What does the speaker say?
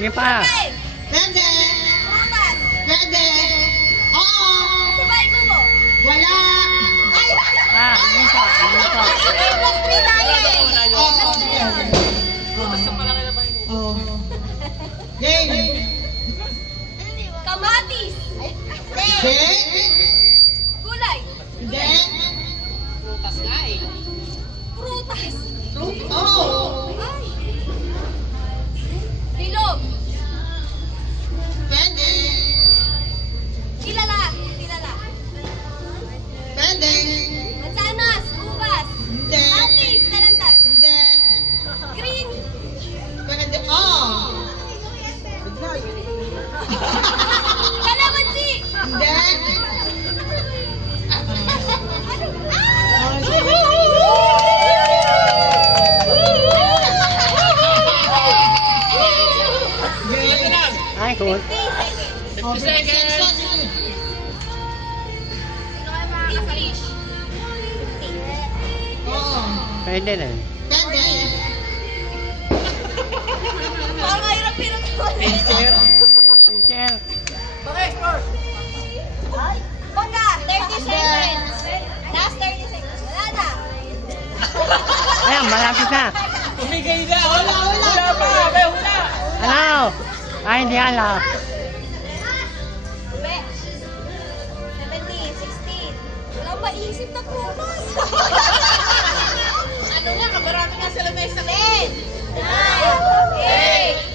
Sige pa. Pwede. Prutas. Pwede. Oo. Sabay ko mo. Wala. Ay! Ah, ano pa? Ano pa? Plus 3 tayo. Oo. Oo. Game. Kamatis. Hindi. Gulay. Hindi. Prutas. Oo. Ay. Bilog. Pwede. Kilala. Pwede. Mansanas. Ubas. Hindi. Atis. Dalandan. Hindi. Green. Pwede. Oo. Kalamansi. Hindi. Ay, cool. 50 seconds. English. Oo. Pwede rin. Pwede. Parang hirap-hirap ko. Michelle. Bangga. 30 seconds. Last 30 seconds. Wala na. Ayan, malapit na. Ano? Ay, hindi alam. Be. 17, 16. Wala maisip na prutas. Ano nga, kabarami nga sila may 10, 9, 8,